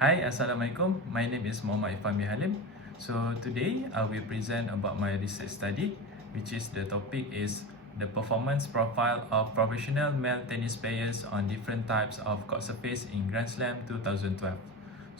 Hi, Assalamualaikum. My name is Mohammad Irfan Halim. So today I will present about my research study, which is the topic is the performance profile of professional male tennis players on different types of court surface in Grand Slam 2012.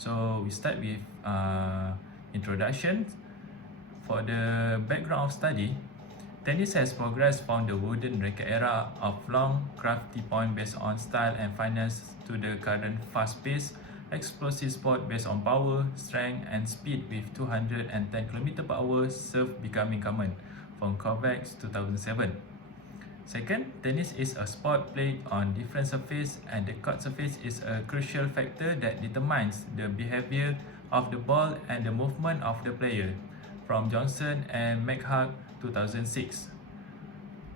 So we start with introduction. For the background of study, tennis has progressed from the wooden racket era of long, crafty point based on style and finesse to the current fast-paced, explosive sport based on power, strength, and speed with 210 km/h serve becoming common from Kovacs 2007. Second, tennis is a sport played on different surfaces, and the court surface is a crucial factor that determines the behavior of the ball and the movement of the player, from Johnson and McHugh 2006.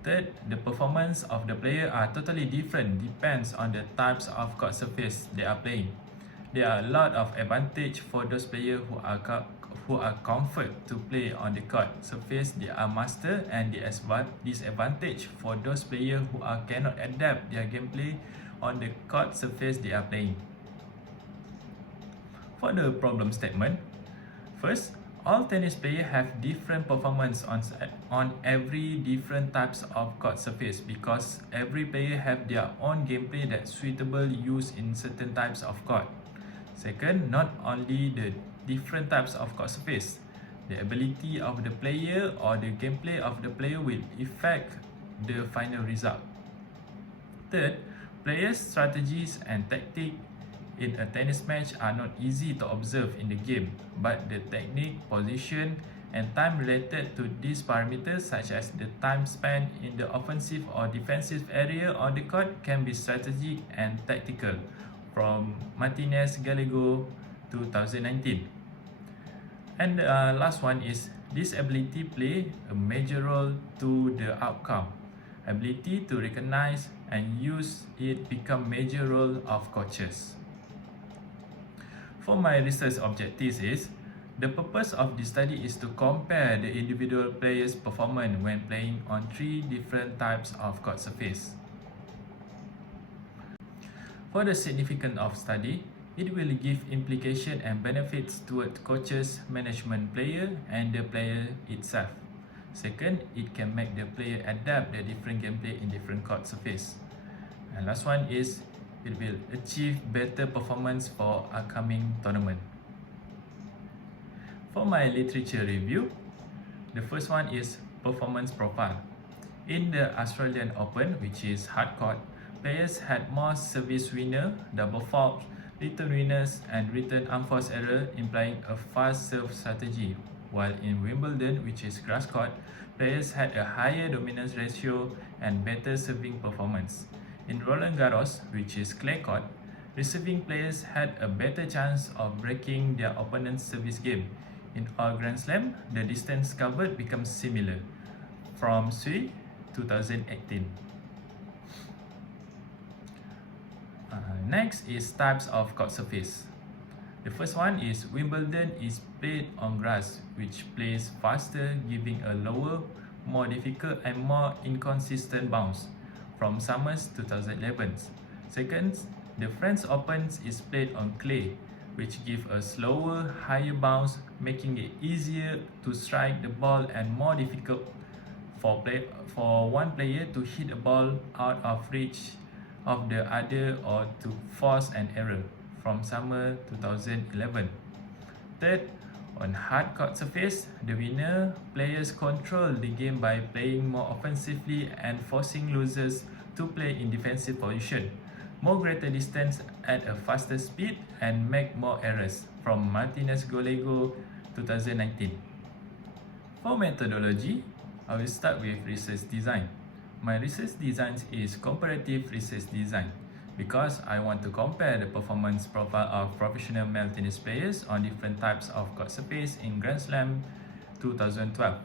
Third, the performance of the player are totally different depends on the types of court surface they are playing. There are a lot of advantage for those players who are comfort to play on the court surface they are master, and the disadvantage for those players who cannot adapt their gameplay on the court surface they are playing. For the problem statement, first, all tennis players have different performance on every different types of court surface because every player have their own gameplay that's suitable used in certain types of court. Second, not only the different types of court surface, the ability of the player or the gameplay of the player will affect the final result. Third, players' strategies and tactics in a tennis match are not easy to observe in the game, but the technique, position, and time related to these parameters such as the time spent in the offensive or defensive area on the court can be strategic and tactical, from Martinez Gallego 2019. And the last one is this ability play a major role to the outcome. Ability to recognize and use it become major role of coaches. For my research objectives is, the purpose of this study is to compare the individual players' performance when playing on 3 different types of court surface. For the significance of study, it will give implication and benefits toward coaches, management player, and the player itself. Second, it can make the player adapt the different gameplay in different court surface. And last one is, it will achieve better performance for upcoming tournament. For my literature review, the first one is performance profile. In the Australian Open, which is hard court, players had more service winner, double fault, return winners, and return unforced error, implying a fast serve strategy. While in Wimbledon, which is grass court, players had a higher dominance ratio and better serving performance. In Roland Garros, which is clay court, receiving players had a better chance of breaking their opponent's service game. In all Grand Slam, the distance covered becomes similar, from Sui 2018. Next is types of court surface. The first one is Wimbledon is played on grass, which plays faster, giving a lower, more difficult and more inconsistent bounce, from Summers 2011. Second, the French Open is played on clay, which give a slower, higher bounce, making it easier to strike the ball and more difficult for one player to hit a ball out of reach of the other or to force an error, from Summer 2011. Third, on hard court surface, the winner players control the game by playing more offensively and forcing losers to play in defensive position, more greater distance at a faster speed, and make more errors, from Martinez Gallego 2019. For methodology, I will start with research design. My research design is comparative research design because I want to compare the performance profile of professional male tennis players on different types of court surface in Grand Slam 2012.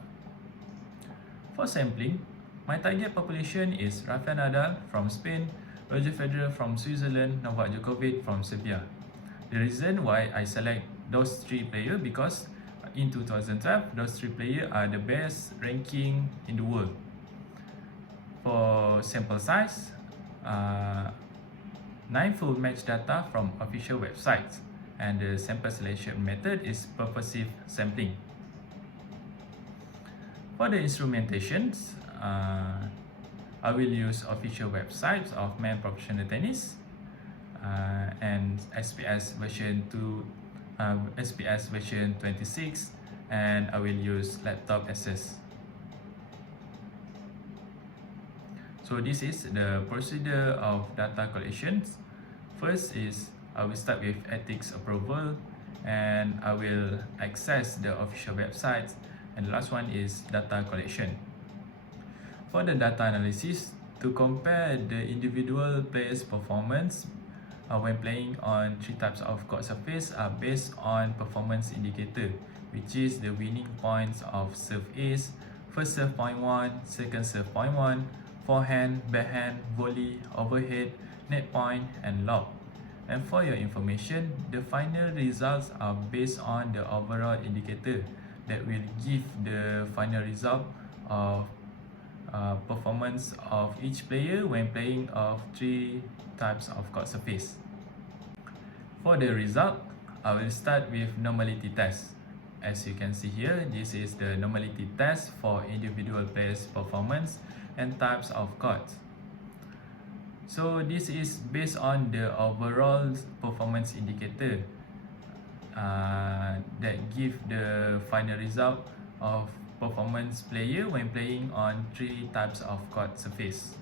For sampling, my target population is Rafael Nadal from Spain, Roger Federer from Switzerland, Novak Djokovic from Serbia. The reason why I select those 3 players because in 2012, those 3 players are the best ranking in the world. For sample size, 9 full match data from official websites and the sample selection method is purposive sampling. For the instrumentations, I will use official websites of Men Professional Tennis and SPS version 26, and I will use laptop access. So this is the procedure of data collections. First is I will start with ethics approval, and I will access the official websites, and the last one is data collection. For the data analysis, to compare the individual players' performance when playing on three types of court surface are based on performance indicator, which is the winning points of serve ace, first serve point 1, second serve point 1, forehand, backhand, volley, overhead, net point, and lob. And for your information, the final results are based on the overall indicator that will give the final result of performance of each player when playing of three types of court surface. For the result, I will start with normality test. As you can see here, this is the normality test for individual players' performance and types of courts. So this is based on the overall performance indicator that give the final result of performance player when playing on three types of court surface.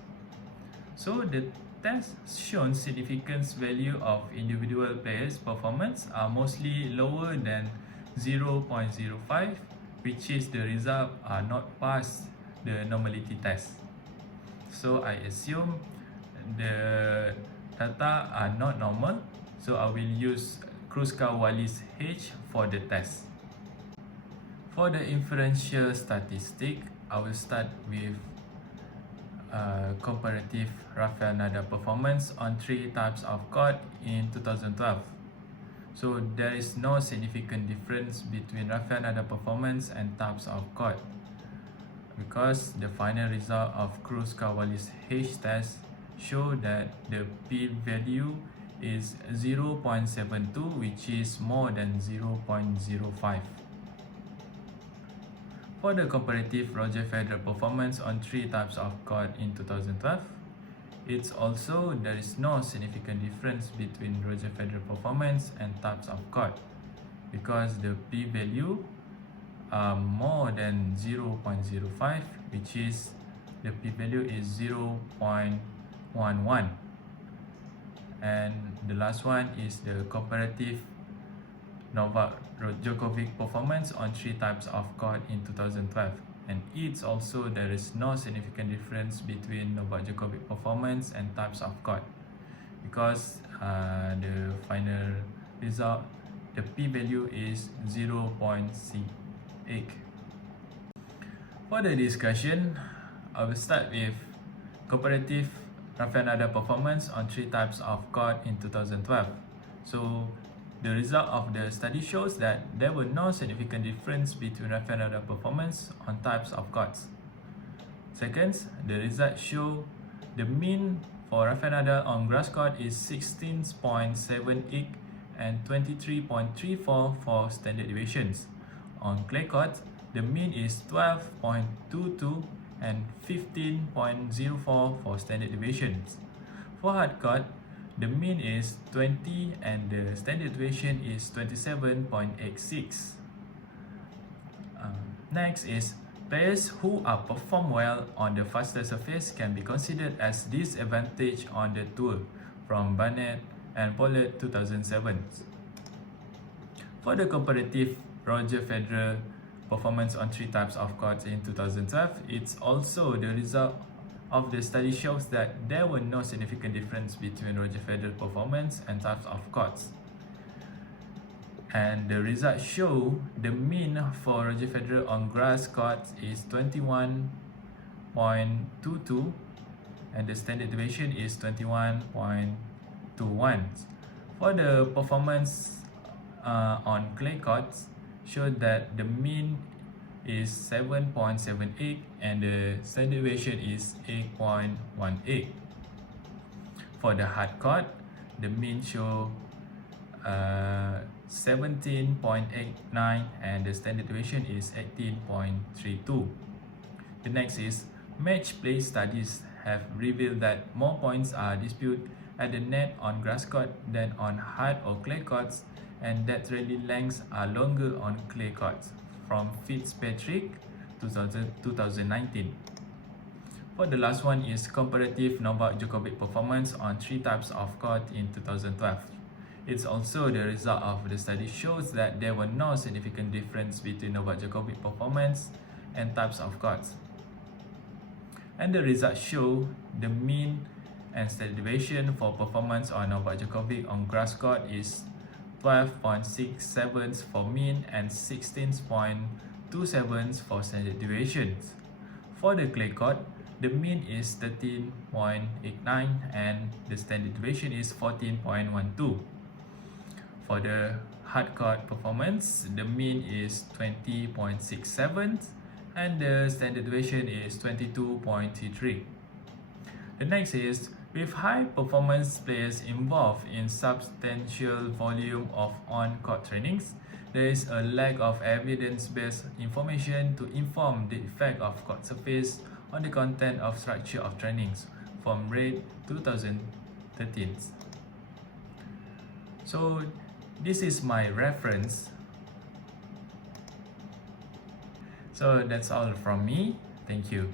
So the test shown significance value of individual players' performance are mostly lower than 0.05, which is the result are not past the normality test. So I assume the data are not normal, so I will use Kruskal-Wallis H for the test. For the inferential statistic, I will start with comparative Rafael Nadal performance on three types of court in 2012. So there is no significant difference between Rafael Nadal performance and types of court, because the final result of Kruskal-Wallis H test show that the p-value is 0.72, which is more than 0.05. For the comparative Roger Federer performance on three types of court in 2012, there is no significant difference between Roger Federer performance and types of court, because the p-value are more than 0.05, which is the p-value is 0.11. And the last one is the comparative Novak Djokovic performance on three types of court in 2012, and there is no significant difference between Novak Djokovic performance and types of court, because the final result, the p-value is 0.68. For the discussion, I will start with comparative Rafael Nadal performance on three types of court in 2012. So the result of the study shows that there were no significant difference between Rafael Nadal performance on types of courts. Second, the results show the mean for Rafael Nadal on grass court is 16.78 and 23.34 for standard deviations. On clay court, the mean is 12.22 and 15.04 for standard deviations. For hard court, the mean is 20 and the standard deviation is 27.86. Next is players who are perform well on the faster surface can be considered as disadvantaged on the tour, from Barnett and Pollard 2007. For the comparative Roger Federer performance on three types of courts in 2012, the result of the study shows that there were no significant difference between Roger Federer performance and types of courts. And the results show the mean for Roger Federer on grass courts is 21.22 and the standard deviation is 21.21. For the performance on clay courts, showed that the mean is 7.78 and the standard deviation is 8.18. For the hard court, the mean show 17.89 and the standard deviation is 18.32. The next is match play studies have revealed that more points are disputed at the net on grass court than on hard or clay courts, and that rally lengths are longer on clay courts, from Fitzpatrick 2019. For the last one is comparative Novak Djokovic performance on 3 types of court in 2012. It's also the result of the study shows that there were no significant difference between Novak Djokovic performance and types of courts. And the results show the mean and standard deviation for performance on Novak Djokovic on grass court is 12.67 for mean and 16.27 for standard deviations. For the clay court, the mean is 13.89 and the standard deviation is 14.12. For the hard court performance, the mean is 20.67 and the standard deviation is 22.33. The next is, with high performance players involved in substantial volume of on-court trainings, there is a lack of evidence-based information to inform the effect of court surface on the content of structure of trainings from Red 2013. So this is my reference. So that's all from me. Thank you.